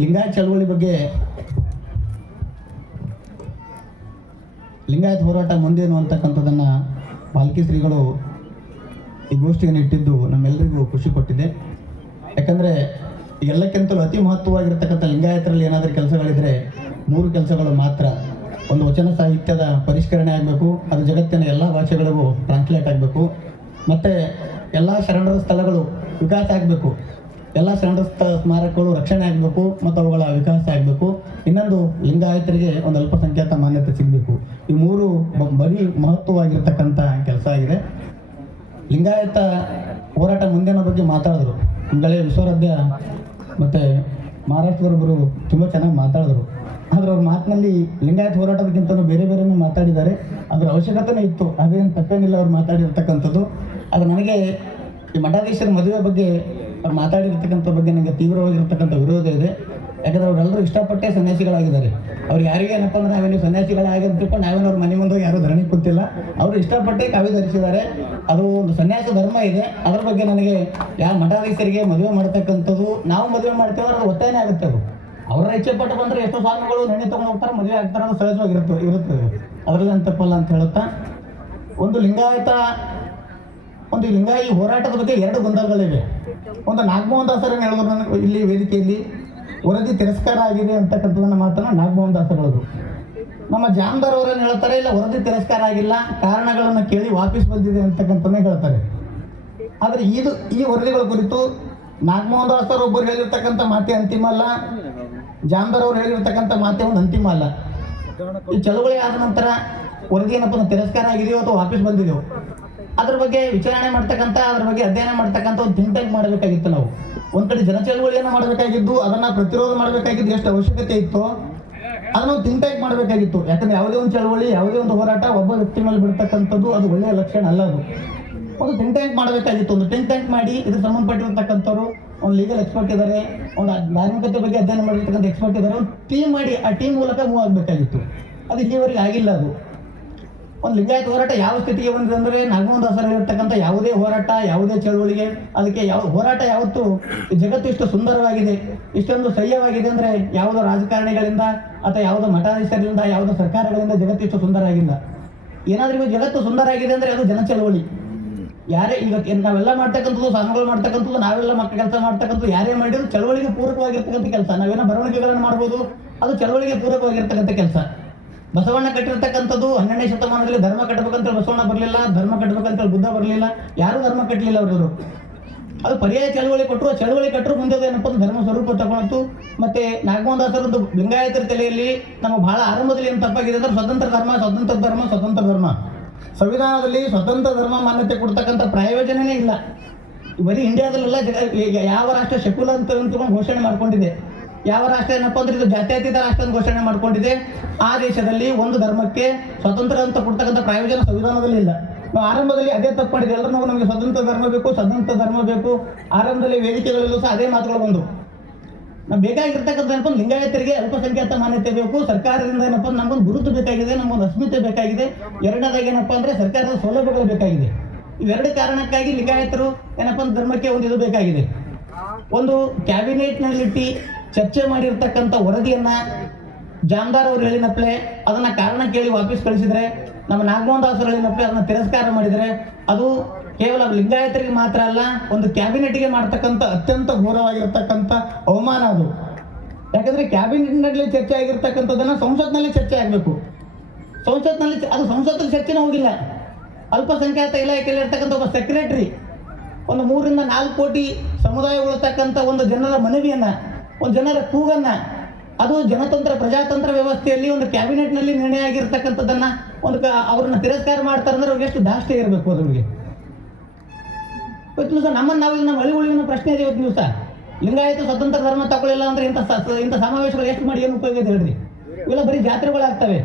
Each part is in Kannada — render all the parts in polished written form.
ಲಿಂಗಾಯತ ಚಳವಳಿ ಬಗ್ಗೆ, ಲಿಂಗಾಯತ ಹೋರಾಟ ಮುಂದೇನು ಅಂತಕ್ಕಂಥದ್ದನ್ನು ಪಾಲ್ಕಿ ಶ್ರೀಗಳು ಈ ಗೋಷ್ಠಿಯನ್ನು ಇಟ್ಟಿದ್ದು ನಮ್ಮೆಲ್ಲರಿಗೂ ಖುಷಿ ಕೊಟ್ಟಿದೆ. ಯಾಕಂದರೆ ಎಲ್ಲಕ್ಕಿಂತಲೂ ಅತಿ ಮಹತ್ವವಾಗಿರ್ತಕ್ಕಂಥ ಲಿಂಗಾಯತರಲ್ಲಿ ಏನಾದರೂ ಕೆಲಸಗಳಿದ್ರೆ 3 ಕೆಲಸಗಳು ಮಾತ್ರ. ಒಂದು ವಚನ ಸಾಹಿತ್ಯದ ಪರಿಷ್ಕರಣೆ ಆಗಬೇಕು, ಅದು ಜಗತ್ತಿನ ಎಲ್ಲ ಭಾಷೆಗಳಿಗೂ ಟ್ರಾನ್ಸ್ಲೇಟ್ ಆಗಬೇಕು. ಮತ್ತು ಎಲ್ಲ ಶರಣರ ಸ್ಥಳಗಳು ವಿಕಾಸ ಆಗಬೇಕು, ಎಲ್ಲ ಶರಣರ ಸ್ಮಾರಕಗಳು ರಕ್ಷಣೆ ಆಗಬೇಕು ಮತ್ತು ಅವುಗಳ ವಿಕಾಸ ಆಗಬೇಕು. ಇನ್ನೊಂದು ಲಿಂಗಾಯತರಿಗೆ ಒಂದು ಅಲ್ಪಸಂಖ್ಯಾತ ಮಾನ್ಯತೆ ಸಿಗಬೇಕು. ಈ 3 ಬರೀ ಮಹತ್ವವಾಗಿರ್ತಕ್ಕಂಥ ಕೆಲಸ ಆಗಿದೆ. ಲಿಂಗಾಯತ ಹೋರಾಟ ಮುಂದಿನ ಬಗ್ಗೆ ಮಾತಾಡಿದ್ರು. ಗೆಳೆಯ ವಿಶ್ವರಾಧ್ಯ ಮತ್ತು ಮಹಾರಾಷ್ಟ್ರದವರೊಬ್ಬರು ತುಂಬ ಚೆನ್ನಾಗಿ ಮಾತಾಡಿದ್ರು. ಆದರೆ ಅವ್ರ ಮಾತಿನಲ್ಲಿ ಲಿಂಗಾಯತ ಹೋರಾಟದಕ್ಕಿಂತಲೂ ಬೇರೆ ಬೇರೆನೂ ಮಾತಾಡಿದ್ದಾರೆ. ಅದರ ಅವಶ್ಯಕತೆನೇ ಇತ್ತು, ಅದೇನು ತಪ್ಪೇನಿಲ್ಲ ಅವ್ರು ಮಾತಾಡಿರ್ತಕ್ಕಂಥದ್ದು. ಅದು ನನಗೆ ಈ ಮಠಾಧೀಶರ ಮದುವೆ ಬಗ್ಗೆ ಅವ್ರು ಮಾತಾಡಿರ್ತಕ್ಕಂಥ ಬಗ್ಗೆ ನನಗೆ ತೀವ್ರವಾಗಿರ್ತಕ್ಕಂಥ ವಿರೋಧ ಇದೆ. ಯಾಕಂದರೆ ಅವರೆಲ್ಲರೂ ಇಷ್ಟಪಟ್ಟೆ ಸನ್ಯಾಸಿಗಳಾಗಿದ್ದಾರೆ. ಅವ್ರು ಯಾರಿಗೆ ಏನಪ್ಪ ಅಂದ್ರೆ ನಾವೇನು ಸನ್ಯಾಸಿಗಳಾಗಿದ್ದು ತಿಳ್ಕೊಂಡು ನಾವೇನು ಅವ್ರ ಮನೆ ಮುಂದೆ ಯಾರೂ ಧರಣಿ ಕೂತಿಲ್ಲ. ಅವರು ಇಷ್ಟಪಟ್ಟೆ ಕಾವಿ ಧರಿಸಿದ್ದಾರೆ. ಅದು ಒಂದು ಸನ್ಯಾಸ ಧರ್ಮ ಇದೆ. ಅದ್ರ ಬಗ್ಗೆ ನನಗೆ ಯಾವ ಮಠಾಧೀಶರಿಗೆ ಮದುವೆ ಮಾಡ್ತಕ್ಕಂಥದ್ದು, ನಾವು ಮದುವೆ ಮಾಡ್ತೇವೆ ಅದು ಒತ್ತಾಯನೇ ಆಗುತ್ತೆ. ಅದು ಅವರ ಇಚ್ಛೆ ಪಟ್ಟು ಬಂದರೆ ಎಷ್ಟೋ ಸ್ವಾಮಿಗಳು ನೆನೆ ತೊಗೊಂಡು ಹೋಗ್ತಾರೆ, ಮದುವೆ ಆಗ್ತಾರೆ, ಅದು ಸಹಜವಾಗಿರುತ್ತೆ. ಅದರಲ್ಲಿ ಏನು ತಪ್ಪಲ್ಲ ಅಂತ ಹೇಳುತ್ತಾ, ಒಂದು ಲಿಂಗಾಯಿ ಹೋರಾಟದ ಬಗ್ಗೆ 2 ಗೊಂದಲಗಳಿವೆ. ಒಂದು ನಾಗಮೋಹನ್ ದಾಸರನ್ನು ಹೇಳಿದ್ರು ನನಗೆ ಇಲ್ಲಿ ವೇದಿಕೆಯಲ್ಲಿ ವರದಿ ತಿರಸ್ಕಾರ ಆಗಿದೆ ಅಂತಕ್ಕಂಥದ್ದನ್ನು ಮಾತನ್ನು ನಾಗಮೋಹನ್ ದಾಸರು ಹೇಳಿದ್ರು. ನಮ್ಮ ಜಾಮದಾರ್ ಅವರನ್ನು ಹೇಳ್ತಾರೆ, ಇಲ್ಲ ವರದಿ ತಿರಸ್ಕಾರ ಆಗಿಲ್ಲ, ಕಾರಣಗಳನ್ನು ಕೇಳಿ ವಾಪಸ್ ಬಂದಿದೆ ಅಂತಕ್ಕಂಥನ್ನೇ ಹೇಳ್ತಾರೆ. ಆದರೆ ಈ ವರದಿಗಳ ಕುರಿತು ನಾಗಮೋಹನ್ ದಾಸರು ಒಬ್ಬರು ಹೇಳಿರ್ತಕ್ಕಂಥ ಮಾತೆ ಅಂತಿಮ ಅಲ್ಲ, ಜಾಮದಾರ್ ಅವರು ಹೇಳಿರ್ತಕ್ಕಂಥ ಮಾತೆ ಒಂದು ಅಂತಿಮ ಅಲ್ಲ. ಈ ಚಳವಳಿ ಆದ ನಂತರ ವರದಿ ಏನಪ್ಪ ತಿರಸ್ಕಾರ ಆಗಿದೆಯೋ ಅಥವಾ ವಾಪಸ್ ಬಂದಿದೆಯೋ ಅದ್ರ ಬಗ್ಗೆ ವಿಚಾರಣೆ ಮಾಡ್ತಕ್ಕಂಥ, ಅದ್ರ ಬಗ್ಗೆ ಅಧ್ಯಯನ ಮಾಡ್ತಕ್ಕಂಥ ಒಂದು ಥಿಂಕ್ ಟ್ಯಾಂಕ್ ಮಾಡಬೇಕಾಗಿತ್ತು. ನಾವು ಒಂದು ಕಡೆ ಜನ ಚಳವಳಿಯನ್ನು ಮಾಡಬೇಕಾಗಿದ್ದು, ಅದನ್ನು ಪ್ರತಿರೋಧ ಮಾಡಬೇಕಾಗಿದ್ದು ಎಷ್ಟು ಅವಶ್ಯಕತೆ ಇತ್ತು ಅದನ್ನು ಥಿಂಕ್ ಟ್ಯಾಂಕ್ ಮಾಡಬೇಕಾಗಿತ್ತು. ಯಾಕಂದರೆ ಯಾವುದೇ ಒಂದು ಚಳವಳಿ, ಯಾವುದೇ ಒಂದು ಹೋರಾಟ ಒಬ್ಬ ವ್ಯಕ್ತಿ ಮೇಲೆ ಬಿಡ್ತಕ್ಕಂಥದ್ದು ಅದು ಒಳ್ಳೆಯ ಲಕ್ಷಣ ಅಲ್ಲ. ಅದು ಒಂದು ಥಿಂಕ್ ಟ್ಯಾಂಕ್ ಮಾಡಬೇಕಾಗಿತ್ತು. ಒಂದು ಥಿಂಕ್ ಟ್ಯಾಂಕ್ ಮಾಡಿ ಇದಕ್ಕೆ ಸಂಬಂಧಪಟ್ಟಿರ್ತಕ್ಕಂಥವ್ರು, ಒಂದು ಲೀಗಲ್ ಎಕ್ಸ್ಪರ್ಟ್ ಇದ್ದಾರೆ, ಒಂದು ಧಾರ್ಮಿಕತೆ ಬಗ್ಗೆ ಅಧ್ಯಯನ ಮಾಡಿರ್ತಕ್ಕಂಥ ಎಕ್ಸ್ಪರ್ಟ್ ಇದ್ದಾರೆ, ಒಂದು ಟೀಮ್ ಮಾಡಿ ಆ ಟೀಮ್ ಮೂಲಕ ಮೂವ್ ಆಗಬೇಕಾಗಿತ್ತು. ಅದು ಇಲ್ಲಿವರೆಗೆ ಆಗಿಲ್ಲ. ಅದು ಒಂದು ಲಿಂಗಾಯತ ಹೋರಾಟ ಯಾವ ಸ್ಥಿತಿಗೆ ಬಂದಿದೆ ಅಂದರೆ, ನಾಗಮೋಹನ್ ದಾಸರು ಹೇಳಿರ್ತಕ್ಕಂಥ ಯಾವುದೇ ಹೋರಾಟ, ಯಾವುದೇ ಚಳವಳಿಗೆ ಅದಕ್ಕೆ ಹೋರಾಟ ಯಾವತ್ತು ಜಗತ್ತು ಇಷ್ಟು ಸುಂದರವಾಗಿದೆ, ಇಷ್ಟೊಂದು ಸಹ್ಯವಾಗಿದೆ ಅಂದರೆ ಯಾವುದೋ ರಾಜಕಾರಣಿಗಳಿಂದ ಅಥವಾ ಯಾವುದೋ ಮಠಾಧೀಶರಿಂದ, ಯಾವುದೋ ಸರ್ಕಾರಗಳಿಂದ ಜಗತ್ತು ಇಷ್ಟು ಸುಂದರ ಆಗಿಲ್ಲ. ಏನಾದರೂ ಇವಾಗ ಜಗತ್ತು ಸುಂದರ ಆಗಿದೆ ಅಂದರೆ ಅದು ಜನ ಚಳವಳಿ. ಯಾರೇ ಈಗ ನಾವೆಲ್ಲ ಮಾಡ್ತಕ್ಕಂಥದ್ದು, ಸ್ವಾಮಿಗಳು ಮಾಡ್ತಕ್ಕಂಥದ್ದು, ನಾವೆಲ್ಲ ಕೆಲಸ ಮಾಡ್ತಕ್ಕಂಥದ್ದು, ಯಾರೇ ಮಾಡಿದ್ರು ಚಳವಳಿಗೆ ಪೂರಕವಾಗಿರ್ತಕ್ಕಂಥ ಕೆಲಸ. ನಾವೇನೋ ಬರವಣಿಗೆಗಳನ್ನು ಮಾಡ್ಬೋದು, ಅದು ಚಳವಳಿಗೆ ಪೂರಕವಾಗಿರ್ತಕ್ಕಂಥ ಕೆಲಸ. ಬಸವಣ್ಣ ಕಟ್ಟಿರ್ತಕ್ಕಂಥದ್ದು 12ನೇ ಶತಮಾನದಲ್ಲಿ ಧರ್ಮ ಕಟ್ಟಬೇಕಂತೇಳಿ ಬಸವಣ್ಣ ಬರಲಿಲ್ಲ, ಧರ್ಮ ಕಟ್ಟಬೇಕಂತೇಳಿ ಬುದ್ಧ ಬರಲಿಲ್ಲ, ಯಾರೂ ಧರ್ಮ ಕಟ್ಟಲಿಲ್ಲ ಅವರು. ಅದು ಪರ್ಯಾಯ ಚಳವಳಿ ಕೊಟ್ಟರು. ಚಳವಳಿ ಕಟ್ಟರು, ಮುಂದೆ ಏನಪ್ಪ ಧರ್ಮ ಸ್ವರೂಪ ತಗೊಳ್ತು. ಮತ್ತು ನಾಗಮೋಹನ್ ದಾಸರದ್ದು ಲಿಂಗಾಯತರ ತಲೆಯಲ್ಲಿ ನಮ್ಮ ಬಹಳ ಆರಂಭದಲ್ಲಿ ಏನು ತಪ್ಪಾಗಿದೆ ಅಂದರೆ ಸ್ವತಂತ್ರ ಧರ್ಮ. ಸಂವಿಧಾನದಲ್ಲಿ ಸ್ವತಂತ್ರ ಧರ್ಮ ಮಾನ್ಯತೆ ಕೊಡ್ತಕ್ಕಂಥ ಪ್ರಯೋಜನವೇ ಇಲ್ಲ. ಬರೀ ಇಂಡಿಯಾದಲ್ಲೆಲ್ಲ ಯಾವ ರಾಷ್ಟ್ರ ಸೆಕ್ಯುಲರ್ ಅಂತ ಘೋಷಣೆ ಮಾಡ್ಕೊಂಡಿದೆ, ಯಾವ ರಾಷ್ಟ್ರ ಏನಪ್ಪ ಅಂದ್ರೆ ಇದು ಜಾತ್ಯತೀತ ರಾಷ್ಟ್ರ ಅಂತ ಘೋಷಣೆ ಮಾಡ್ಕೊಂಡಿದೆ. ಆ ದೇಶದಲ್ಲಿ ಒಂದು ಧರ್ಮಕ್ಕೆ ಸ್ವತಂತ್ರ ಅಂತ ಕೊಡ್ತಕ್ಕಂಥ ಪ್ರಯೋಜನ ಸಂವಿಧಾನದಲ್ಲಿ ಇಲ್ಲ. ನಾವು ಆರಂಭದಲ್ಲಿ ಅದೇ ತಪ್ಪು ಮಾಡಿದ್ವಿ. ಎಲ್ಲರೂ ನಮಗೆ ಸ್ವತಂತ್ರ ಧರ್ಮ ಬೇಕು. ಆರಂಭದಲ್ಲಿ ವೇದಿಕೆಗಳಲ್ಲೂ ಸಹ ಅದೇ ಮಾತುಗಳು ಬಂದು. ನಾವು ಬೇಕಾಗಿರ್ತಕ್ಕಂಥ ಏನಪ್ಪ ಲಿಂಗಾಯತರಿಗೆ ಅಲ್ಪಸಂಖ್ಯಾತ ಮಾನ್ಯತೆ ಬೇಕು. ಸರ್ಕಾರದಿಂದ ಏನಪ್ಪ ನಮಗೊಂದು ಗುರುತು ಬೇಕಾಗಿದೆ, ನಮಗೊಂದು ಅಸ್ಮಿತೆ ಬೇಕಾಗಿದೆ. ಎರಡನೇದಾಗಿ ಏನಪ್ಪ ಅಂದರೆ ಸರ್ಕಾರದ ಸೌಲಭ್ಯಗಳು ಬೇಕಾಗಿದೆ. ಇವೆರಡು ಕಾರಣಕ್ಕಾಗಿ ಲಿಂಗಾಯತರು ಏನಪ್ಪ ಅಂದ್ರೆ ಧರ್ಮಕ್ಕೆ ಒಂದು ಇದು ಬೇಕಾಗಿದೆ. ಒಂದು ಕ್ಯಾಬಿನೆಟ್ನಲ್ಲಿಟ್ಟು ಚರ್ಚೆ ಮಾಡಿರ್ತಕ್ಕಂಥ ವರದಿಯನ್ನು ಜಾಮದಾರ್ ಅವರು ಹೇಳಿನಪ್ಲೆ ಅದನ್ನು ಕಾರಣ ಕೇಳಿ ವಾಪಸ್ ಕಳಿಸಿದರೆ, ನಮ್ಮ ನಾಗಮೋಹನ್ ದಾಸರು ಹೇಳಿನಪ್ಲೆ ಅದನ್ನು ತಿರಸ್ಕಾರ ಮಾಡಿದರೆ, ಅದು ಕೇವಲ ಲಿಂಗಾಯತರಿಗೆ ಮಾತ್ರ ಅಲ್ಲ, ಒಂದು ಕ್ಯಾಬಿನೆಟ್ಗೆ ಮಾಡ್ತಕ್ಕಂಥ ಅತ್ಯಂತ ಘೋರವಾಗಿರ್ತಕ್ಕಂಥ ಅವಮಾನ ಅದು. ಯಾಕಂದರೆ ಕ್ಯಾಬಿನೆಟ್ನಲ್ಲಿ ಚರ್ಚೆ ಆಗಿರ್ತಕ್ಕಂಥದ್ದನ್ನು ಸಂಸತ್ನಲ್ಲಿ ಚರ್ಚೆ ಆಗಬೇಕು. ಸಂಸತ್ತಲ್ಲಿ ಚರ್ಚೆನೇ ಹೋಗಿಲ್ಲ. ಅಲ್ಪಸಂಖ್ಯಾತ ಇಲಾಖೆಯಲ್ಲಿ ಇರ್ತಕ್ಕಂಥ ಒಬ್ಬ ಸೆಕ್ರೆಟರಿ ಒಂದು 3 ರಿಂದ 4 ಕೋಟಿ ಸಮುದಾಯ ಉಳಿತಕ್ಕಂಥ ಒಂದು ಜನರ ಮನವಿಯನ್ನು, ಒಂದು ಜನರ ಕೂಗನ್ನು, ಅದು ಜನತಂತ್ರ ಪ್ರಜಾತಂತ್ರ ವ್ಯವಸ್ಥೆಯಲ್ಲಿ ಒಂದು ಕ್ಯಾಬಿನೆಟ್ನಲ್ಲಿ ನಿರ್ಣಯ ಆಗಿರ್ತಕ್ಕಂಥದ್ದನ್ನು ಅವ್ರನ್ನ ತಿರಸ್ಕಾರ ಮಾಡ್ತಾರೆ ಅಂದರೆ ಅವ್ರಿಗೆ ಎಷ್ಟು ದಾಷ್ಟ್ಯ ಇರಬೇಕು. ಅದ್ರಿಗೆ ಇವತ್ತು ದಿವಸ ನಮ್ಮ ಅಳಿವುಳಿನ ಪ್ರಶ್ನೆ ಇದೆ. ಇವತ್ತು ದಿವಸ ಲಿಂಗಾಯತ ಸ್ವತಂತ್ರ ಧರ್ಮ ತಗೊಳ್ಳಿಲ್ಲ ಅಂದರೆ ಇಂಥ ಸಮಾವೇಶಗಳು ಎಷ್ಟು ಮಾಡಿ ಏನು ಉಪಯೋಗ ಇದೆ ಹೇಳ್ರಿ? ಇವೆಲ್ಲ ಬರೀ ಜಾತ್ರೆಗಳಾಗ್ತವೆ.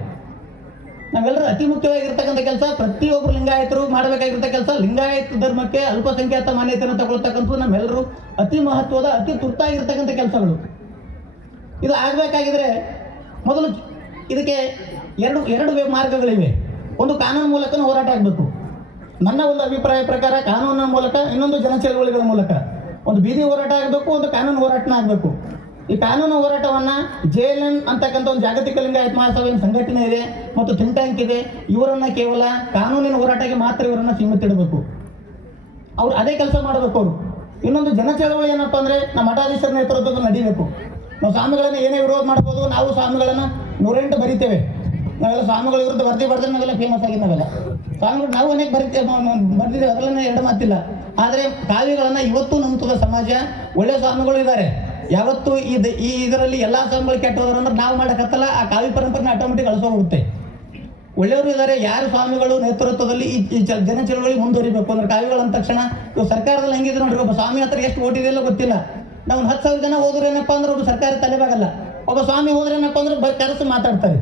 ನಾವೆಲ್ಲರೂ ಅತಿ ಮುಖ್ಯವಾಗಿರ್ತಕ್ಕಂಥ ಕೆಲಸ, ಪ್ರತಿಯೊಬ್ಬರು ಲಿಂಗಾಯತರು ಮಾಡಬೇಕಾಗಿರ್ತಕ್ಕ ಕೆಲಸ, ಲಿಂಗಾಯತ ಧರ್ಮಕ್ಕೆ ಅಲ್ಪಸಂಖ್ಯಾತ ಮಾನ್ಯತೆಯನ್ನು ತಗೊಳ್ತಕ್ಕಂಥದ್ದು ನಮ್ಮೆಲ್ಲರೂ ಅತಿ ಮಹತ್ವದ, ಅತಿ ತುರ್ತಾಗಿರ್ತಕ್ಕಂಥ ಕೆಲಸಗಳು. ಇದು ಆಗಬೇಕಾಗಿದ್ರೆ ಮೊದಲು ಇದಕ್ಕೆ ಎರಡು ಮಾರ್ಗಗಳಿವೆ. ಒಂದು ಕಾನೂನು ಮೂಲಕ ಹೋರಾಟ ಆಗಬೇಕು. ನನ್ನ ಒಂದು ಅಭಿಪ್ರಾಯ ಪ್ರಕಾರ ಕಾನೂನಿನ ಮೂಲಕ, ಇನ್ನೊಂದು ಜನ ಚಳವಳಿಗಳ ಮೂಲಕ. ಒಂದು ಬೀದಿ ಹೋರಾಟ ಆಗಬೇಕು, ಒಂದು ಕಾನೂನು ಹೋರಾಟನ ಆಗಬೇಕು. ಈ ಕಾನೂನು ಹೋರಾಟವನ್ನು JLN ಅಂತಕ್ಕಂಥ ಒಂದು ಜಾಗತಿಕ ಲಿಂಗಾಯತ ಮಹಾಸಭೆಯ ಸಂಘಟನೆ ಇದೆ ಮತ್ತು ಥಿಂಕ್ ಟ್ಯಾಂಕ್ ಇದೆ. ಇವರನ್ನು ಕೇವಲ ಕಾನೂನಿನ ಹೋರಾಟಕ್ಕೆ ಮಾತ್ರ ಇವರನ್ನು ಸೀಮಿತ ಇಡಬೇಕು. ಅವ್ರು ಅದೇ ಕೆಲಸ ಮಾಡಬೇಕು. ಅವರು ಇನ್ನೊಂದು ಜನ ಚಳವಳಿ ಏನಪ್ಪ ಅಂದರೆ ನಮ್ಮ ಮಠಾಧೀಶರ ನೇತೃತ್ವದಲ್ಲಿ ನಡೀಬೇಕು. ನಾವು ಸ್ವಾಮಿಗಳನ್ನು ಏನೇ ವಿರೋಧ ಮಾಡ್ಬೋದು, ನಾವು ಸ್ವಾಮಿಗಳನ್ನು 108 ಬರಿತೇವೆ. ನಾವೆಲ್ಲ ಸ್ವಾಮಿಗಳ ವಿರುದ್ಧ ವರದಿ ಬರೆದ್ರೆ ನಾವೆಲ್ಲ ಫೇಮಸ್ ಆಗಿ ನಾವೆಲ್ಲ ಸ್ವಾಮಿಗಳು ನಾವು ಅನೇಕ ಬರ್ದಿದ್ದೇವೆ, ಅದರಲ್ಲೇ ಎರಡು ಮಾತಿಲ್ಲ. ಆದರೆ ಕಾವ್ಯಗಳನ್ನು ಇವತ್ತು ನಂಬುತ್ತದೆ ಸಮಾಜ. ಒಳ್ಳೆ ಸ್ವಾಮಿಗಳು ಇದ್ದಾರೆ. ಯಾವತ್ತು ಇದರಲ್ಲಿ ಎಲ್ಲ ಸ್ವಾಮಿಗಳು ಕೆಟ್ಟ ಹೋದ್ರು ಅಂದ್ರೆ ನಾವು ಮಾಡೋಕ್ಕತ್ತಲ್ಲ, ಆ ಕಾವ್ಯ ಪರಂಪರೆನ ಆಟೋಮೆಟಿಕ್ ಅಳಿಸೋಗುತ್ತೆ. ಒಳ್ಳೆಯವರು ಇದ್ದಾರೆ. ಯಾರು ಸ್ವಾಮಿಗಳು ನೇತೃತ್ವದಲ್ಲಿ ಈ ಜನ ಚಳವಳಿ ಮುಂದುವರಿಬೇಕು ಅಂದ್ರೆ ಕಾವ್ಯಗಳು ಅಂದ ತಕ್ಷಣ ಇವು ಸರ್ಕಾರದಲ್ಲಿ ಹೆಂಗಿದೆ ನೋಡ್ರಿ, ಒಬ್ಬ ಸ್ವಾಮಿ ಹತ್ರ ಎಷ್ಟು ಓಟಿದೆಯಲ್ಲ ಗೊತ್ತಿಲ್ಲ. ನಾವು 10,000 ಜನ ಹೋದ್ರೆ ಏನಪ್ಪ ಅಂದ್ರೆ ಒಬ್ಬ ಸರ್ಕಾರ ತಲೆಬಾಗಲ್ಲ. ಒಬ್ಬ ಸ್ವಾಮಿ ಹೋದ್ರೆ ಏನಪ್ಪ ಅಂದ್ರೆ ಕರೆಸಿ ಮಾತಾಡ್ತಾರೆ.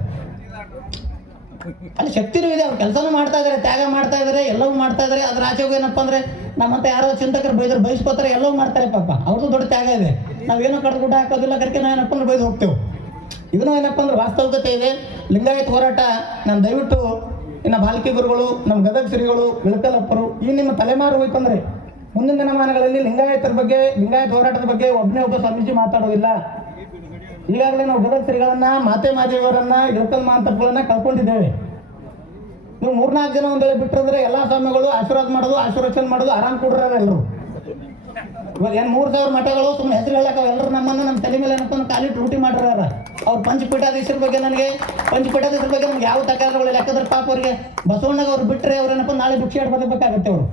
ಅಲ್ಲಿ ಶಕ್ತಿನೂ ಇದೆ, ಅವ್ರು ಕೆಲಸನೂ ಮಾಡ್ತಾ ಇದ್ದಾರೆ, ತ್ಯಾಗ ಮಾಡ್ತಾ ಇದ್ದಾರೆ, ಎಲ್ಲವೂ ಮಾಡ್ತಾ ಇದ್ದಾರೆ. ಅದ್ರ ಆಚೆಗೂ ಏನಪ್ಪ ಅಂದ್ರೆ ನಮ್ಮಂತ ಯಾರೋ ಚಿಂತಕರು ಬಯಸ್ಕೋತಾರೆ, ಎಲ್ಲವೂ ಮಾಡ್ತಾರೆ. ಪಾಪ ಅವ್ರದ್ದು ದೊಡ್ಡ ತ್ಯಾಗ ಇದೆ. ನಾವೇನೋ ಕಡ್ದು ಗುಡ್ಡ ಹಾಕೋದಿಲ್ಲ, ಕರ್ಕೆ ನಾವು ಏನಪ್ಪ ಅಂದ್ರೆ ಬೈದು ಹೋಗ್ತೇವೆ. ಇದನ್ನು ಏನಪ್ಪ ಅಂದ್ರೆ ವಾಸ್ತವಿಕತೆ ಇದೆ. ಲಿಂಗಾಯತ ಹೋರಾಟ ನಾನು ದಯವಿಟ್ಟು ಇನ್ನು ಬಾಲ್ಕಿ ಗುರುಗಳು, ನಮ್ಮ ಗದಗ ಶ್ರೀಗಳು, ಇಳಕಲಪ್ಪರು ಈ ನಿಮ್ಮ ತಲೆಮಾರು ಹೋಯ್ತಂದ್ರೆ ಮುಂದಿನ ದಿನಮಾನಗಳಲ್ಲಿ ಲಿಂಗಾಯತರ ಬಗ್ಗೆ, ಲಿಂಗಾಯತ ಹೋರಾಟದ ಬಗ್ಗೆ ಒಬ್ಬ ಸ್ವಾಮೀಜಿ ಮಾತಾಡೋದಿಲ್ಲ. ಈಗಾಗಲೇ ನಾವು ಗದಗ ಶ್ರೀಗಳನ್ನ, ಮಾತೆ ಮಾದೇವರನ್ನ, ಇಳಕಲ್ ಮಹಾಂತಗಳನ್ನ ಕಳ್ಕೊಂಡಿದ್ದೇವೆ. ನೀವು 3-4 ಜನ ಒಂದ್ ವೇಳೆ ಬಿಟ್ಟಿದ್ರೆ ಎಲ್ಲ ಸ್ವಾಮಿಗಳು ಆಶೀರ್ವಾದ ಮಾಡೋದು, ಆಶೀರ್ವಚನ ಮಾಡೋದು, ಆರಾಮ್ ಕೊಡ್ರಾರ ಎಲ್ಲರೂ. ಇವಾಗ ಏನು 3,000 ಮಠಗಳು ಸುಮ್ಮನೆ ಹೆಸರು ಹೇಳಕ್ಕೆ ಎಲ್ಲರೂ ನಮ್ಮ ತಲೆ ಮೇಲೆ ಏನಪ್ಪ ಖಾಲಿ ಲೂಟಿ ಮಾಡಿರಾರ. ಅವ್ರು ಪಂಚಪೀಠಾಧೀಶರ ಬಗ್ಗೆ ನಮಗೆ ಯಾವ ತಕರಾರುಗಳಿಲ್ಲ. ಯಾಕಂದ್ರೆ ಪಾಪ ಅವರಿಗೆ ಬಸವಣ್ಣಗೆ ಅವ್ರು ಬಿಟ್ಟರೆ ಅವ್ರೇನಪ್ಪ ನಾಳೆ ಭಿಕ್ಷೆ ಬದಬೇಕಾಗುತ್ತೆ. ಅವರು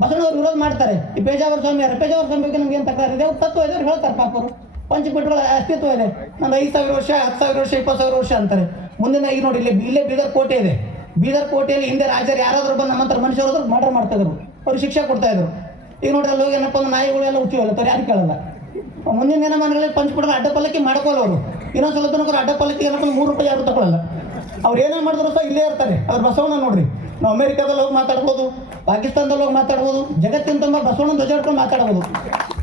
ಬಸವಣ್ಣ ಅವ್ರು ವಿರೋಧ ಮಾಡ್ತಾರೆ. ಈ ಪೇಜಾವರ ಸ್ವಾಮಿ ಬಗ್ಗೆ ನಮ್ಗೆ ಏನು ತಕರಾರು ಇದೆ, ಅವ್ರು ತತ್ವ ಇದೆ, ಅವ್ರು ಹೇಳ್ತಾರೆ. ಪಾಪ ಅವರು ಪಂಚಪೀಠಗಳ ಅಸ್ತಿತ್ವ ಇದೆ. ನಮ್ದು 5,000 ವರ್ಷ, 10,000 ವರ್ಷ, 20,000 ವರ್ಷ ಅಂತಾರೆ. ಮುಂದಿನ ಈಗ ನೋಡಿ ಇಲ್ಲೇ ಬೀದರ್ ಕೋಟೆ ಇದೆ. ಬೀದರ್ ಕೋಟೆಯಲ್ಲಿ ಹಿಂದೆ ರಾಜರು ಯಾರಾದರೂ ಬಂದು ನಮ್ಮಂತರ ಮನುಷ್ಯರು ಹೋದ್ರು ಮರ್ಡರ್ ಮಾಡ್ತಾ ಇದ್ರು, ಅವ್ರಿಗೆ ಶಿಕ್ಷೆ ಕೊಡ್ತಾ ಇದ್ರು. ಈಗ ನೋಡ್ರಿ ಅಲ್ಲಿ ಹೋಗಿ ಏನಪ್ಪ ಅಂದ್ರೆ ನಾಯಿಗಳೆಲ್ಲ ಹುಚ್ಚಿವಲ್ಲತ್ತಾರೆ, ಯಾರು ಕೇಳಲ್ಲ. ಮುಂದಿನ ದಿನಮಾನಗಳಲ್ಲಿ ಪಂಚಪೀಠದ ಅಡ್ಡಪಲ್ಲಕ್ಕಿ ಮಾಡ್ಕೊಳ್ಳೋ ಅವರು. ಇನ್ನೊಂದು ಸ್ವಲ್ಪ ತನಕ ಅಡ್ಡಪಲ್ಲಕ್ಕಿ ಏನಪ್ಪ ₹3 ಯಾರು ತಗೊಳ್ಳಲ್ಲ. ಅವ್ರು ಏನೇನು ಮಾಡಿದ್ರು ಸಹ ಇಲ್ಲೇ ಇರ್ತಾರೆ. ಅದ್ರ ಬಸವಣ್ಣ ನೋಡ್ರಿ, ನಾವು ಅಮೆರಿಕಾದಲ್ಲಿ ಹೋಗಿ ಮಾತಾಡ್ಬೋದು, ಪಾಕಿಸ್ತಾನದಲ್ಲಿ ಹೋಗಿ ಮಾತಾಡ್ಬೋದು, ಜಗತ್ತಿನ ತುಂಬ ಬಸವಣ್ಣ ಧ್ವಜ ಹಿಡ್ಕೊಂಡು ಮಾತಾಡ್ಬೋದು.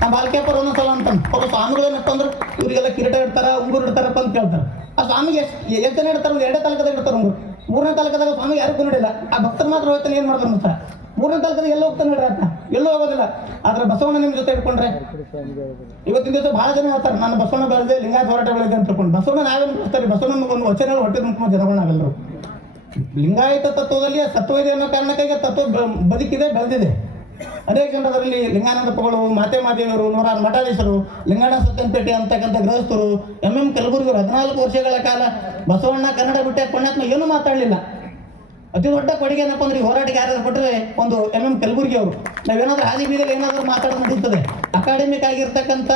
ನಮ್ಮ ಬಾಲ್ಕೇಪರ್ ಒಂದೊಂದ್ಸಲ ಅಂತ ಒಬ್ಬ ಸ್ವಾಮಿಗಳು ಏನಪ್ಪ ಅಂದ್ರೆ ಇವರಿಗೆಲ್ಲ ಕಿರೀಟ ಇಡ್ತಾರ, ಉಂಗುರು ಇಡ್ತಾರಪ್ಪ ಅಂತ ಕೇಳ್ತಾರೆ. ಆ ಸ್ವಾಮಿಗೆ ಎಷ್ಟು ಜನ ಇಡ್ತಾರೆ? 2 ತಾಲೂಕದಾಗ ಇಡ್ತಾರೆ ಉಂಗುರು. 3ನೇ ತಾಲೂಕದಾಗ ಸ್ವಾಮಿಗೆ ಯಾರಿಗೂ ನೋಡಿಲ್ಲ. ಆ ಭಕ್ತರು ಮಾತ್ರ ಹೋಗ್ತಾನೆ ಏನು ಮಾಡಿದ್ರು ಸರ್. 3ನೇ ತಾಲೂಕದಾಗ ಎಲ್ಲೋ ಹೋಗ್ತಾನೆ ನೋಡ್ರಿ ಆತ, ಎಲ್ಲೂ ಹೋಗೋದಿಲ್ಲ. ಆದ್ರೆ ಬಸವಣ್ಣ ನಿಮ್ಮ ಜೊತೆ ಇಟ್ಕೊಂಡ್ರೆ ಇವತ್ತಿನ ದಿವಸ ಭಾಳ ಜನ ಹೇಳ್ತಾರೆ ನಾನು ಬಸವಣ್ಣ ಬೆಳೆದೆ, ಲಿಂಗಾಯತ ಹೋರಾಟ ಬೆಳೆದೆ ಅಂತ ತಿಳ್ಕೊಂಡು. ಬಸವಣ್ಣ ನಾವೇನು ಮಾಡ್ತಾರೆ? ಬಸವಣ್ಣ ಒಂದು ವಚನ ಹೊಟ್ಟೆ ತುಂಬ ಜನಗಳಾಗಲ್ಲರು. ಲಿಂಗಾಯತ ತತ್ವದಲ್ಲಿ ಸತ್ವ ಇದೆ ಅನ್ನೋ ಕಾರಣಕ್ಕಾಗಿ ತತ್ವ ಬದುಕಿದೆ, ಬೆಳೆದಿದೆ. ಅನೇಕ ಜನರು ಅದರಲ್ಲಿ ಲಿಂಗಾನಂದಪ್ಪಗಳು, ಮಾತೆ ಮಾದೇವರು, 106 ಮಠಾಧೀಶರು, ಲಿಂಗಾಣ ಸತ್ಯಂಪೇಟೆ ಅಂತಕ್ಕಂಥ ಗೃಹಸ್ಥರು, MM ಕಲಬುರ್ಗಿಯವರು 14 ವರ್ಷಗಳ ಕಾಲ ಬಸವಣ್ಣ ಕನ್ನಡ ಬಿಟ್ಟೆ ಪುಣ್ಯಾತ್ಮ ಏನೂ ಮಾತಾಡಲಿಲ್ಲ. ಅತಿ ದೊಡ್ಡ ಕೊಡುಗೆ ಏನಪ್ಪ ಅಂದ್ರೆ ಈ ಹೋರಾಟಕ್ಕೆ ಯಾರಾದ್ರು ಕೊಟ್ಟರೆ ಒಂದು MM ಕಲಬುರ್ಗಿ ಅವರು. ನಾವೇನಾದ್ರೂ ಹಾದಿ ಬೀದಲ್ಲಿ ಏನಾದರೂ ಮಾತಾಡೋದು ನಡೀತದೆ. ಅಕಾಡೆಮಿಕ್ ಆಗಿರ್ತಕ್ಕಂಥ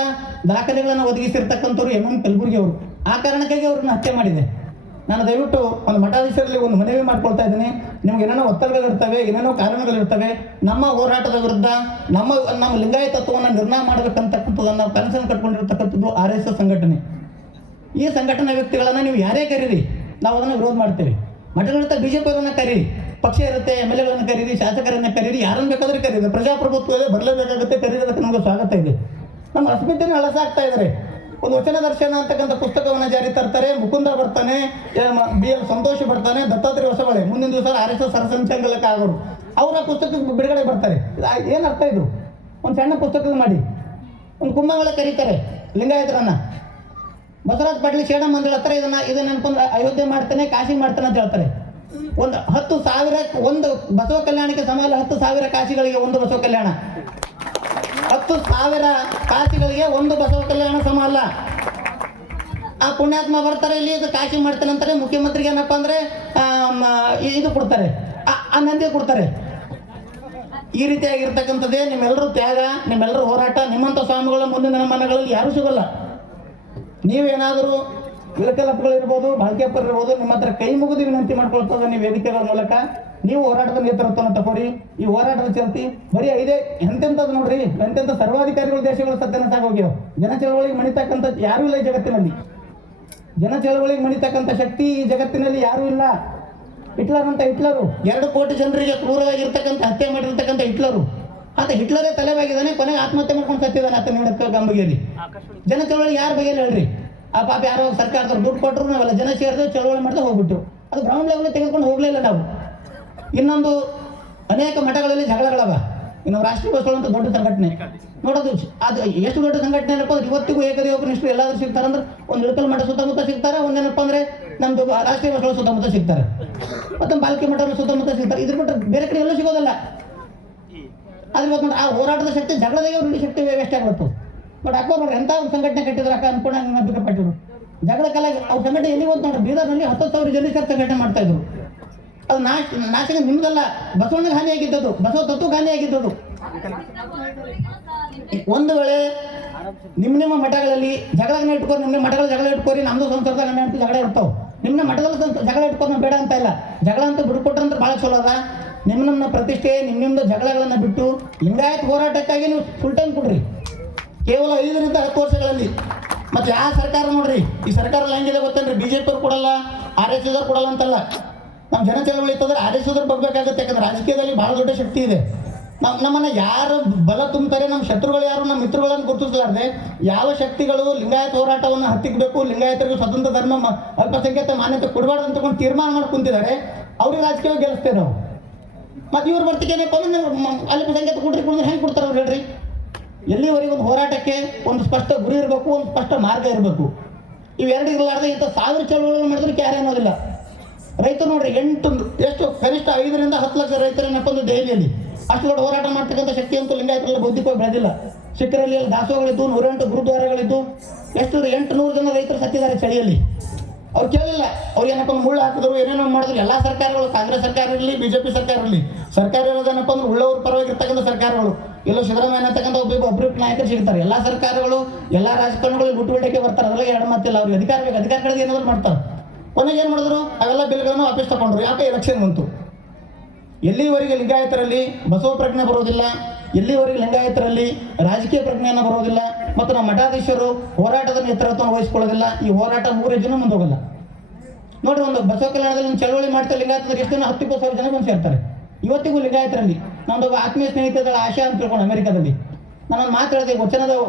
ದಾಖಲೆಗಳನ್ನು ಒದಗಿಸಿರ್ತಕ್ಕಂಥವ್ರು MM ಕಲಬುರ್ಗಿ ಅವರು. ಆ ಕಾರಣಕ್ಕಾಗಿ ಅವ್ರನ್ನ ಹತ್ಯೆ ಮಾಡಿದೆ. ನಾನು ದಯವಿಟ್ಟು ಒಂದು ಮಠಾಧೀಶರಲ್ಲಿ ಒಂದು ಮನವಿ ಮಾಡ್ಕೊಳ್ತಾ ಇದ್ದೀನಿ. ನಿಮ್ಗೆ ಏನೇನೋ ಒತ್ತಡಗಳಿರ್ತವೆ, ಏನೇನೋ ಕಾರಣಗಳಿರ್ತವೆ. ನಮ್ಮ ಹೋರಾಟದ ವಿರುದ್ಧ ನಮ್ಮ ಲಿಂಗಾಯತ ತತ್ವವನ್ನು ನಿರ್ಣಯ ಮಾಡಬೇಕಂತಕ್ಕಂಥದ್ದನ್ನು ನಾವು ಕನಸನ್ನು ಕಟ್ಕೊಂಡಿರ್ತಕ್ಕಂಥದ್ದು RSS ಸಂಘಟನೆ. ಈ ಸಂಘಟನಾ ವ್ಯಕ್ತಿಗಳನ್ನು ನೀವು ಯಾರೇ ಕರೀರಿ, ನಾವು ಅದನ್ನು ವಿರೋಧ ಮಾಡ್ತೇವೆ. ಮಠಗಳಿಂದ BJP ಅವರನ್ನು ಕರೀರಿ, ಪಕ್ಷ ಇರುತ್ತೆ, MLA ಕರೀರಿ, ಶಾಸಕರನ್ನ ಕರೀರಿ, ಯಾರನ್ನು ಬೇಕಾದ್ರೆ ಕರೀರಿ. ಪ್ರಜಾಪ್ರಭುತ್ವ ಇದೆ, ಬರಲೇಬೇಕಾಗುತ್ತೆ, ಕರೀರೋದಕ್ಕೆ ನಮಗೆ ಸ್ವಾಗತ ಇದೆ. ನಮ್ಮ ಅಸ್ಮಿತೆಯನ್ನು ಹಳಸಾಗ್ತಾ ಇದ್ದಾರೆ. ಒಂದು ವಚನ ದರ್ಶನ ಅಂತಕ್ಕಂಥ ಪುಸ್ತಕವನ್ನು ಜಾರಿ ತರ್ತಾರೆ. ಮುಕುಂದ ಬರ್ತಾನೆ, BL ಸಂತೋಷ್ ಬರ್ತಾನೆ, ದತ್ತಾತ್ರೇಯ ಹೊಸಬಳೆ, ಮುಂದಿನ ದಿವಸ RSS ಸರಸಂಚಾಲಕ ಆಗೋರು, ಅವರ ಪುಸ್ತಕ ಬಿಡುಗಡೆ ಬರ್ತಾರೆ. ಏನು ಅರ್ಥ ಇದು? ಒಂದು ಸಣ್ಣ ಪುಸ್ತಕ ಮಾಡಿ ಒಂದು ಕುಂಭಮೇಳ ಕರೀತಾರೆ ಲಿಂಗಾಯತರನ್ನ. ಬಸವರಾಜ ಪಾಟೀಲ್ ಶೇಣ ಮಂದಿರ ಹತ್ರ ಇದನ್ನ ಅನ್ಕೊಂಡ್ರೆ ಅಯೋಧ್ಯೆ ಮಾಡ್ತಾನೆ, ಕಾಶಿ ಮಾಡ್ತಾನೆ ಅಂತ ಹೇಳ್ತಾರೆ. ಒಂದು 10,000 ಒಂದು ಬಸವ ಕಲ್ಯಾಣಕ್ಕೆ ಸಮ ಅಲ್ಲ. 10,000 ಕಾಶಿಗಳಿಗೆ ಒಂದು ಬಸವ ಕಲ್ಯಾಣ, 10,000 ಕಾಶಿಗಳಿಗೆ ಒಂದು ಬಸವ ಕಲ್ಯಾಣ ಸಮ ಅಲ್ಲ. ಆ ಪುಣ್ಯಾತ್ಮ ಬರ್ತಾರೆ, ಇಲ್ಲಿ ಇದು ಕಾಶಿ ಮಾಡ್ತಾನೆ ಅಂತಾರೆ. ಮುಖ್ಯಮಂತ್ರಿಗೆ ಏನಪ್ಪ ಅಂದ್ರೆ ಇದು ಕೊಡ್ತಾರೆ, ಆ ನಂದಿ ಕೊಡ್ತಾರೆ. ಈ ರೀತಿಯಾಗಿರ್ತಕ್ಕಂಥದ್ದೇ ನಿಮ್ಮೆಲ್ಲರೂ ತ್ಯಾಗ, ನಿಮ್ಮೆಲ್ಲರೂ ಹೋರಾಟ. ನಿಮ್ಮಂಥ ಸ್ವಾಮಿಗಳ ಮುಂದಿನ ದಿನಮಾನಗಳಲ್ಲಿ ಯಾರೂ ಸಿಗಲ್ಲ. ನೀವೇನಾದರೂ ಇಳಕಲಪ್ಪಗಳಿರ್ಬೋದು, ಬಾಲ್ಕೇಪರ್ ಇರ್ಬೋದು, ನಿಮ್ಮ ಹತ್ರ ಕೈ ಮುಗಿದು ವಿನಂತಿ ಮಾಡ್ಕೊಳ್ತದೆ ನೀವು ವೇದಿಕೆಗಳ ಮೂಲಕ. ನೀವು ಹೋರಾಟದ ನೇತೃತ್ವವನ್ನು ತಗೋರಿ. ಈ ಹೋರಾಟದ ಚಲ್ತಿ ಬರೀ ಇದೇ ಎಂತೆಂಥದ್ದು ನೋಡ್ರಿ, ಎಂತೆಂಥ ಸರ್ವಾಧಿಕಾರಿಗಳು ದೇಶಗಳು ಸತ್ಯನಾಶ ಹೋಗ್ಯಾವ. ಜನ ಚಳವಳಿಗೆ ಮಣಿತಕ್ಕಂಥ ಯಾರೂ ಇಲ್ಲ ಈ ಜಗತ್ತಿನಲ್ಲಿ. ಜನ ಚಳವಳಿಗೆ ಮಣಿತಕ್ಕಂಥ ಶಕ್ತಿ ಈ ಜಗತ್ತಿನಲ್ಲಿ ಯಾರೂ ಇಲ್ಲ. ಹಿಟ್ಲರ್ ಅಂತ ಹಿಟ್ಲರು 2 ಕೋಟಿ ಜನರಿಗೆ ಕ್ರೂರವಾಗಿರ್ತಕ್ಕಂಥ ಹತ್ಯೆ ಮಾಡಿರ್ತಕ್ಕಂಥ ಹಿಟ್ಲರು. ಅಂತ ಹಿಟ್ಲರೇ ತಲೆಬಾಗಿದ್ದಾನೆ, ಕೊನೆಗೆ ಆತ್ಮಹತ್ಯೆ ಮಾಡ್ಕೊಂಡು ಸತ್ತಿದ್ದಾನೆ ಆತ ನೀಡಕ್ಕೆ ಗಂಬಗಿಯಲ್ಲಿ. ಜನ ಚಳವಳಿ ಯಾರ ಬಗೆಯಲ್ಲಿ ಹೇಳ್ರಿ? ಆ ಪಾಪ ಯಾರೋ ಸರ್ಕಾರದವ್ರು ದುಡ್ಡು ಕೊಟ್ಟರು, ನಾವೆಲ್ಲ ಜನ ಸೇರಿದ್ರೆ ಚಳವಳಿ ಮಾಡ್ತಾ ಹೋಗ್ಬಿಟ್ಟು ಅದು ಗ್ರೌಂಡ್ ಲೆವೆಲ್ ತೆಗೆದುಕೊಂಡು ಹೋಗಲಿಲ್ಲ ನಾವು. ಇನ್ನೊಂದು ಅನೇಕ ಮಠಗಳಲ್ಲಿ ಜಗಳಗಳವ. ಇನ್ನು ರಾಷ್ಟ್ರೀಯ ಬಸವಳು ಅಂತ ದೊಡ್ಡ ಸಂಘಟನೆ ನೋಡೋದು. ಅದು ಎಷ್ಟು ದೊಡ್ಡ ಸಂಘಟನೆ ಏನಪ್ಪ ಅಂದ್ರೆ ಇವತ್ತಿಗೂ ಏಕದೇವಪನಿಷ್ಠರು ಎಲ್ಲಾದ್ರೂ ಸಿಗ್ತಾರೆ ಅಂದ್ರೆ ಒಂದು ಇಳಕಲ್ ಮಠ ಸುತ್ತಮುತ್ತ ಸಿಗ್ತಾರೆ, ಒಂದೇನಪ್ಪ ಅಂದ್ರೆ ನಮ್ದು ರಾಷ್ಟ್ರೀಯ ಬಸವಳ ಸುತ್ತಮುತ್ತ ಸಿಗ್ತಾರೆ, ಮತ್ತೆ ಬಾಲ್ಕಿ ಮಠ ಸುತ್ತಮುತ್ತ ಸಿಗ್ತಾರೆ. ಇದ್ರ ಬಿಟ್ಟರೆ ಬೇರೆ ಕಡೆ ಎಲ್ಲೂ ಸಿಗೋದಲ್ಲ. ಆದ್ರೆ ಇವತ್ತು ನೋಡಿ ಆ ಹೋರಾಟದ ಶಕ್ತಿ ಜಗಳದಾಗೆ ಅವ್ರ ಶಕ್ತಿ ವೇಸ್ಟ್ ಆಗ್ಬಿಡ್ತು. ಬಟ್ ಅಕ್ಕ ನೋಡ್ರಿ ಎಂಥ ಒಂದು ಸಂಘಟನೆ ಕಟ್ಟಿದ್ರು ಅಕ್ಕ ಅನ್ಕೊಂಡ ನಂಬಿಕೆಪಟ್ಟರು. ಜಗಳ ಕಾಲ ಅವ್ರ ಸಂಘಟನೆ ಎಲ್ಲಿ ಹೋದ್ ನೋಡ್ರಿ, ಬೀದರ್ನಲ್ಲಿ 10,000 ಜನ ಸಂಘಟನೆ ಮಾಡ್ತಾ ಇದ್ರು. ಅದು ನಾಶಕ ನಿಮ್ದಲ್ಲ, ಬಸವಣ್ಣಗೆ ಹಾನಿ ಆಗಿದ್ದದು, ಬಸವ ತತ್ವಕ್ಕೆ ಹಾನಿ ಆಗಿದ್ದದು. ಒಂದು ವೇಳೆ ನಿಮ್ಮ ಮಠಗಳಲ್ಲಿ ಜಗಳನ್ನ ಇಟ್ಕೋರಿ, ನಿಮ್ಮ ಮಠಗಳ ಜಗಳ ಇಟ್ಕೋರಿ, ನಮ್ದು ಸಂಸಾರದ ಗಂಡ ಅಂತ ಜಗಳ ಇರ್ತಾವ. ನಿಮ್ಮ ಮಠದಲ್ಲಿ ಜಗಳ ಇಟ್ಕೊಂಡು ಬೇಡ ಅಂತ ಇಲ್ಲ, ಜಗಳ ಅಂತ ಬಿಡ್ಕೊಟ್ರಂದ್ರೆ ಭಾಳ ಚಲೋ ಅದ. ನಿಮ್ಮ ಪ್ರತಿಷ್ಠೆ ನಿಮ್ಮಿಂದ ಜಗಳಗಳನ್ನು ಬಿಟ್ಟು ಲಿಂಗಾಯತ್ ಹೋರಾಟಕ್ಕಾಗಿ ನೀವು ಫುಲ್ ಟೈಮ್ ಕೊಡ್ರಿ. ಕೇವಲ 5 ರಿಂದ 10 ವರ್ಷಗಳಲ್ಲಿ. ಮತ್ತೆ ಯಾವ ಸರ್ಕಾರ ನೋಡ್ರಿ, ಈ ಸರ್ಕಾರ ಹೆಂಗಿದೆ ಗೊತ್ತೇನ್ರಿ, BJP ಅವ್ರು ಕೊಡಲ್ಲ, RSS ಅವ್ರು ಕೊಡಲ್ಲ ಅಂತಲ್ಲ. ನಮ್ಮ ಜನ ಚಳವಳಿ ಇತ್ತಂದ್ರೆ RSS ಅವ್ರು ಬರ್ಬೇಕಾಗುತ್ತೆ. ಯಾಕಂದ್ರೆ ರಾಜಕೀಯದಲ್ಲಿ ಭಾಳ ದೊಡ್ಡ ಶಕ್ತಿ ಇದೆ. ನಮ್ಮನ್ನು ಯಾರು ಬಲ ತುಂಬ್ತಾರೆ, ನಮ್ಮ ಶತ್ರುಗಳು ಯಾರು, ನಮ್ಮ ಮಿತ್ರಗಳನ್ನು ಗುರುತಿಸಲಾರ್ದೆ ಯಾವ ಶಕ್ತಿಗಳು ಲಿಂಗಾಯತ ಹೋರಾಟವನ್ನು ಹತ್ತಿಕ್ಕಬೇಕು, ಲಿಂಗಾಯತರಿಗೆ ಸ್ವತಂತ್ರ ಧರ್ಮ ಅಲ್ಪಸಂಖ್ಯಾತ ಮಾನ್ಯತೆ ಕೊಡಬಾರ್ದು ಅಂತಕೊಂಡು ತೀರ್ಮಾನ ಮಾಡಿ ಕುಂತಿದ್ದಾರೆ. ಅವ್ರಿಗೆ ರಾಜಕೀಯವಾಗಿ ಗೆಲ್ಲಿಸ್ತೇವೆ ನಾವು. ಮತ್ತು ಇವ್ರು ಬರ್ತಿಕೇನಪ್ಪ ಅಂದ್ರೆ ಅಲ್ಪಸಂಖ್ಯಾತ ಕೊಡ್ರಿ ಕುಡಿದ್ರೆ ಹೆಂಗೆ ಕೊಡ್ತಾರೆ ಅವ್ರು ಹೇಳ್ರಿ? ಎಲ್ಲಿವರೆಗೆ ಒಂದು ಹೋರಾಟಕ್ಕೆ ಒಂದು ಸ್ಪಷ್ಟ ಗುರಿ ಇರಬೇಕು, ಒಂದು ಸ್ಪಷ್ಟ ಮಾರ್ಗ ಇರಬೇಕು. ಇವೆರಡು ಇರಲಾರ್ದೆ ಇಂಥ 1000 ಚಳವಳಿಗಳು ಮಾಡಿದ್ರೆ ಕ್ಯಾರೆ ಅನ್ನೋದಿಲ್ಲ. ರೈತರು ನೋಡ್ರಿ ಎಷ್ಟು ಕನಿಷ್ಠ 5 ರಿಂದ 10 ಲಕ್ಷ ರೈತರೇನಪ್ಪ ಅಂದ್ರೆ ದೆಹಲಿಯಲ್ಲಿ ಅಷ್ಟು ದೊಡ್ಡ ಹೋರಾಟ ಮಾಡ್ತಕ್ಕಂಥ ಶಕ್ತಿ ಅಂತೂ ಲಿಂಗಾಯತರಲ್ಲಿ ಬೌದ್ಧಿಕವಾಗಿ ಬೆಳೆದಿಲ್ಲ. ಶಿಖರಲ್ಲಿ ದಾಸೋಹಗಳಿದ್ದು, 108 ಗುರುದ್ವಾರಗಳಿದ್ದು, ಎಷ್ಟು 800 ಜನ ರೈತರು ಸತ್ತಿದ್ದಾರೆ ಚಳಿಯಲ್ಲಿ. ಅವ್ರು ಕೇಳಿಲ್ಲ, ಅವ್ರು ಏನಪ್ಪ ಮುಳ್ಳು ಹಾಕಿದ್ರು, ಏನೇನೋ ಮಾಡಿದ್ರು. ಎಲ್ಲ ಸರ್ಕಾರಗಳು, ಕಾಂಗ್ರೆಸ್ ಸರ್ಕಾರ ಇರಲಿ, BJP ಸರ್ಕಾರ ಇರಲಿ, ಸರ್ಕಾರ ಇರೋದೇನಪ್ಪ ಅಂದ್ರೆ ಉಳ್ಳವ್ರ ಪರವಾಗಿರ್ತಕ್ಕಂಥ ಸರ್ಕಾರಗಳು. ಎಲ್ಲೋ ಸಿದ್ದರಾಮಯ್ಯ ಅಂತಕ್ಕಂಥ ಒಬ್ಬೊಬ್ಬ ನಾಯಕರು ಸಿಗ್ತಾರೆ. ಎಲ್ಲ ಸರ್ಕಾರಗಳು, ಎಲ್ಲ ರಾಜಕಾರಣಗಳು ಲುಟ್ಟುಬಿಟ್ಟಕ್ಕೆ ಬರ್ತಾರೆ. ಅದರಲ್ಲಿ ಎರಡು ಮಾತಿಲ್ಲ. ಅವ್ರಿಗೆ ಅಧಿಕಾರ ಬೇಕು, ಅಧಿಕಾರಗಳಿಗೆ ಏನಾದ್ರು ಮಾಡ್ತಾರೆ. ಕೊನೆಗೆ ಏನು ಮಾಡಿದ್ರು, ಅವೆಲ್ಲ ಬಿಲ್ಗಳನ್ನು ವಾಪಸ್ ತಗೊಂಡ್ರು. ಯಾಕೆ ಎಲೆಕ್ಷನ್ ಬಂತು. ಎಲ್ಲಿವರೆಗೆ ಲಿಂಗಾಯತರಲ್ಲಿ ಬಸವ ಪ್ರಜ್ಞೆ ಬರೋದಿಲ್ಲ, ಎಲ್ಲಿವರೆಗೆ ಲಿಂಗಾಯತರಲ್ಲಿ ರಾಜಕೀಯ ಪ್ರಜ್ಞೆಯನ್ನು ಬರೋದಿಲ್ಲ, ಮತ್ತು ನಮ್ಮ ಮಠಾಧೀಶರು ಹೋರಾಟದ ನೇತೃತ್ವವನ್ನು ವಹಿಸ್ಕೊಳ್ಳೋದಿಲ್ಲ, ಈ ಹೋರಾಟ 3 ಜನ ಮುಂದೋಗಲ್ಲ. ನೋಡ್ರಿ, ಒಂದು ಬಸವ ಕಲ್ಯಾಣದಲ್ಲಿ ಒಂದು ಚಳವಳಿ ಮಾಡ್ತಾರೆ ಲಿಂಗಾಯತರಿಗೆ ಎಷ್ಟು ಜನ, 10-20 ಜನ ಬಂದು ಸೇರ್ತಾರೆ. ಇವತ್ತಿಗೂ ಲಿಂಗಾಯತರಲ್ಲಿ ನಮ್ಮದೊಬ್ಬ ಆತ್ಮೀಯ ಸ್ನೇಹಿತಗಳ ಆಶಾ ಅಂತ ತಿಳ್ಕೊಂಡು ಅಮೆರಿಕಾದಲ್ಲಿ ನಾನೊಂದು ಮಾತು ಹೇಳಿದೆ,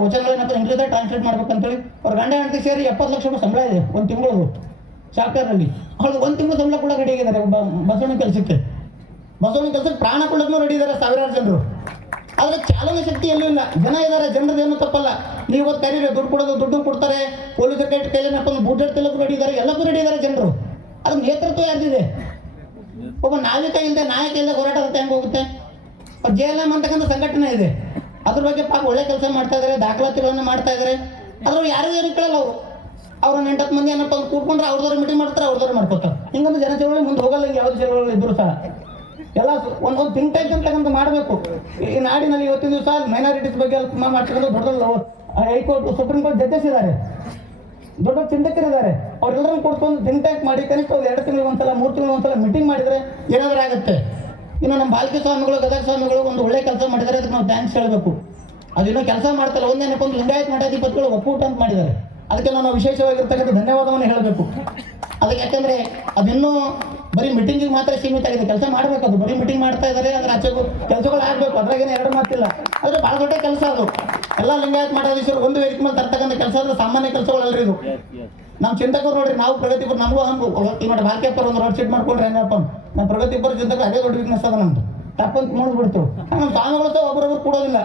ವಚನಗಳೇನಪ್ಪ ಇಂಗ್ಲೀಷ್ ಟ್ರಾನ್ಸ್ಲೇಟ್ ಮಾಡ್ಬೇಕಂತೇಳಿ. ಅವ್ರ ಗಂಡ ಹೆಂಡತಿ ಸೇರಿ 70 ಲಕ್ಷ ರೂಪಾಯಿ ಸಂಬಳ ಇದೆ ಒಂದು ತಿಂಗಳು ಸಾಫ್ಟ್ವೇರಲ್ಲಿ. ಅವ್ರಿಗೆ 1 ತಿಂಗಳು ಸಂಬಳ ಕೂಡ ರೆಡಿ ಆಗಿದ್ದಾರೆ ಬಸವಣ್ಣ ಕೆಲಸಕ್ಕೆ. ಬಸವಣ್ಣ ಕೆಲಸಕ್ಕೆ ಪ್ರಾಣ ಕೊಡೋಕ್ಕೂ ರೆಡಿ ಇದ್ದಾರೆ 1000 ಜನರು. ಆದರೆ ಚಾಲನೆ ಶಕ್ತಿ ಎಲ್ಲೂ ಇಲ್ಲ. ಜನ ಇದ್ದಾರೆ, ಜನರದೇನು ತಪ್ಪಲ್ಲ. ನೀವು ಇವತ್ತು ಕರೀರಿ, ದುಡ್ಡು ಕೊಡೋದು, ದುಡ್ಡು ಕೊಡ್ತಾರೆ. ಪೊಲೀಸರ ಕೈಲೇನಪ್ಪ ಬುಡ್ಡೆಡ್ ತಿಲ್ಲಕ್ಕೂ ರೆಡಿ ಇದ್ದಾರೆ, ಎಲ್ಲಕ್ಕೂ ರೆಡಿ ಇದ್ದಾರೆ ಜನರು. ಅದ್ರ ನೇತೃತ್ವ ಯಾರ್ದಿದೆ? ಒಬ್ಬ ನಾಯಕ ಇಲ್ಲದೆ ಹೋರಾಟ ಆಗುತ್ತೆ, ಹೆಂಗೆ ಹೋಗುತ್ತೆ? JLM ಅಂತಕ್ಕಂಥ ಸಂಘಟನೆ ಇದೆ, ಅದ್ರ ಬಗ್ಗೆ ಪಾಪ ಒಳ್ಳೆ ಕೆಲಸ ಮಾಡ್ತಾ ಇದ್ದಾರೆ, ದಾಖಲಾತಿಗಳನ್ನು ಮಾಡ್ತಾ ಇದ್ದಾರೆ. ಅದ್ರ ಯಾರು ಕೇಳಲ್ಲ. ಅವ್ರನ್ನ 8-10 ಮಂದಿ ಏನಪ್ಪ ಕೂತ್ಕೊಂಡ್ರೆ ಅವ್ರದವ್ರು ಮೀಟಿಂಗ್ ಮಾಡ್ತಾರೆ, ಅವ್ರದವ್ರು ಮಾಡ್ಕೋತಾರೆ. ಹಿಂಗಂದ್ರೆ ಜನ ಚಳವಳಿ ಮುಂದೆ ಹೋಗಲ್ಲ. ಹಿಂಗೆ ಯಾವ್ದು ಚಳವಳಿ ಇದ್ರು ಸಹ ಎಲ್ಲ ಒಂದು ಥಿಂಕ್ ಟ್ಯಾಂಕ್ ಅಂತಕ್ಕಂಥ ಮಾಡಬೇಕು. ಈ ನಾಡಿನಲ್ಲಿ ಇವತ್ತಿನ ದಿವಸ ಮೈನಾರಿಟೀಸ್ ಬಗ್ಗೆ ಮಾಡ್ತಕ್ಕಂಥ ದೊಡ್ಡ ಹೈಕೋರ್ಟ್, ಸುಪ್ರೀಂ ಕೋರ್ಟ್ ಜಡ್ಜಸ್ ಇದ್ದಾರೆ, ದೊಡ್ಡ ಚಿಂತಕರಿದ್ದಾರೆ. ಅವ್ರೆಲ್ಲರನ್ನು ಕೂತ್ಕೊಂಡು ಥಿಂಕ್ ಟ್ಯಾಂಕ್ ಮಾಡಿ ಕನಿಷ್ಠ 2 ತಿಂಗಳಿಗೆ ಒಂದ್ಸಲ, 3 ತಿಂಗಳಿಗೆ ಒಂದ್ಸಲ ಮೀಟಿಂಗ್ ಮಾಡಿದರೆ ಏನಾದರೂ ಆಗುತ್ತೆ. ಇನ್ನು ನಮ್ಮ ಬಾಲ್ಕಿ ಸ್ವಾಮಿಗಳು, ಗದಗ ಸ್ವಾಮಿಗಳು ಒಂದು ಒಳ್ಳೆ ಕೆಲಸ ಮಾಡಿದ್ದಾರೆ, ಅದಕ್ಕೆ ನಾವು ಥ್ಯಾಂಕ್ಸ್ ಹೇಳಬೇಕು. ಅದಿನ್ನೂ ಕೆಲಸ ಮಾಡ್ತಾರೆ. ಒಂದೇನಪ್ಪ ಒಂದು ಲಿಂಗಾಯತ್ ಮಠಾಧಿಪತಿಗಳು ಒಕ್ಕೂಟ ಅಂತ ಮಾಡಿದ್ದಾರೆ, ಅದಕ್ಕೆ ನಾನು ವಿಶೇಷವಾಗಿರ್ತಕ್ಕಂಥ ಧನ್ಯವಾದವನ್ನು ಹೇಳಬೇಕು. ಅದಕ್ಕೆ ಯಾಕೆಂದರೆ ಅದಿನ್ನೂ ಬರೀ ಮೀಟಿಂಗಿಗೆ ಮಾತ್ರ ಸೀಮಿತ ಆಗಿದೆ. ಕೆಲಸ ಮಾಡಬೇಕು, ಅದು ಬರೀ ಮೀಟಿಂಗ್ ಮಾಡ್ತಾ ಇದ್ದಾರೆ, ಅದರ ಆಚೆಗೂ ಕೆಲಸಗಳು ಆಗಬೇಕು, ಅದ್ರಾಗೇನು 2 ಮಾತಿಲ್ಲ. ಆದರೆ ಭಾಳ ದೊಡ್ಡ ಕೆಲಸ ಅದು. ಎಲ್ಲ ಲಿಂಗಾಯತ್ ಮಠಾಧೀಶರು ಒಂದು ವೇದಿಕೆ ಮೇಲೆ ತರ್ತಕ್ಕಂಥ ಕೆಲಸ ಅಂದರೆ ಸಾಮಾನ್ಯ ಕೆಲಸಗಳಲ್ಲರಿ ಇದು. ನಮ್ಮ ಚಿಂತಕರು ನೋಡ್ರಿ, ನಾವು ಪ್ರಗತಿಪರ, ನಮಗೂ ಹಂಗೆ ಈ ನೋಡಿ ಬಾಲ್ಕಿಯಪ್ಪರು ಒಂದು ರೋಡ್ ಶೀಟ್ ಮಾಡ್ಕೊಂಡ್ರೆ ಏನಪ್ಪ, ನಮ್ಮ ಪ್ರಗತಿಪರ ಚಿಂತಕರು ಅದೇ ದೊಡ್ಡ ವೀಕ್ನೆಸ್ ಅದ ನಮ್ಮದು. ತಪ್ಪಂತ ನೋಡ್ಬಿಡ್ತು. ನಮ್ಮ ಸ್ವಾಮಿಗಳು ಸಹ ಒಬ್ಬರೊಬ್ಬರು ಕೊಡೋದಿಲ್ಲ.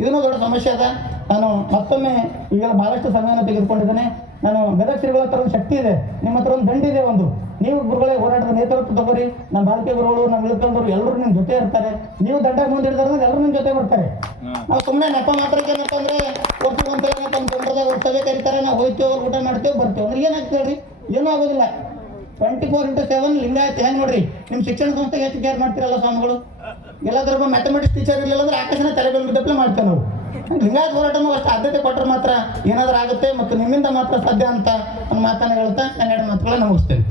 ಇದನ್ನೂ ದೊಡ್ಡ ಸಮಸ್ಯೆ ಅದ. ನಾನು ಮತ್ತೊಮ್ಮೆ ಈಗ ಭಾಳಷ್ಟು ಸಮಯವನ್ನು ತೆಗೆದುಕೊಂಡಿದ್ದೇನೆ. ನಾನು ಗದಗ ಶ್ರೀಗಳ ಹತ್ರ ಒಂದು ಶಕ್ತಿ ಇದೆ, ನಿಮ್ಮ ಹತ್ರ ಒಂದು ದಂಡಿದೆ. ಒಂದು ನೀವು ಗುರುಗಳೇ ಹೋರಾಟದ ನೇತೃತ್ವ ತಗೋರಿ. ನಮ್ಮ ಬಾಲ್ಕೆ ಗುರುಗಳು, ನಮ್ಮ ಇಳ್ಕೊಂಡವರು ಎಲ್ಲರೂ ನಿಮ್ಮ ಜೊತೆ ಇರ್ತಾರೆ. ನೀವು ದಂಡ ಮುಂದೆ ಹಿಡಿದ್ರೆ ಎಲ್ಲರೂ ನಿಮ್ಮ ಜೊತೆ ಬರ್ತಾರೆ. ನಾವು ಸುಮ್ಮನೆ ನೆಪ ಮಾತ್ರಕ್ಕೆ ಏನಪ್ಪ ಅಂದರೆ ವರ್ಷಕ್ಕೆ ಒಂದ್ಸಲ ಏನಪ್ಪ ಒಂದು ಸಂಪ್ರದಾಯ ಸಭೆ ಕರೀತಾರೆ, ನಾವು ಹೋಗ್ತೇವೆ, ಊಟ ಮಾಡ್ತೇವೆ, ಬರ್ತೇವೆ ಅಂದ್ರೆ ಏನಾಗ್ತದೆ ಹೇಳ್ರಿ? ಏನೂ ಆಗೋದಿಲ್ಲ. 24x7 ಲಿಂಗಾಯತ್ ಹೆಂಗೆ ನೋಡ್ರಿ, ನಿಮ್ಮ ಶಿಕ್ಷಣ ಸಂಸ್ಥೆಗೆ ಹೆಚ್ಚು ಕೇರ್ ಮಾಡ್ತೀರಲ್ಲ ಸ್ವಾಮಿಗಳು. ಎಲ್ಲಾದ್ರೂ ಮ್ಯಾಥಮೆಟಿಕ್ಸ್ ಟೀಚರ್ ಇರಲಿಲ್ಲ ಅಂದ್ರೆ ಆಕಾಶನ ತಲೆಬೇಲ್ ಬಿದ್ದಪ್ಲೆ ಮಾಡ್ತೇವೆ ನಾವು. ಲಿಂಗಾಯತ್ ಹೋರಾಟನೂ ಅಷ್ಟು ಆದ್ಯತೆ ಕೊಟ್ಟರೆ ಮಾತ್ರ ಏನಾದರೂ ಆಗುತ್ತೆ, ಮತ್ತು ನಿಮ್ಮಿಂದ ಮಾತ್ರ ಸಾಧ್ಯ ಅಂತ ಒಂದು ಮಾತನ್ನು ಹೇಳ್ತಾ ನಾನು 2 ಮಾತುಗಳನ್ನ ಮುಗಿಸ್ತೇನೆ.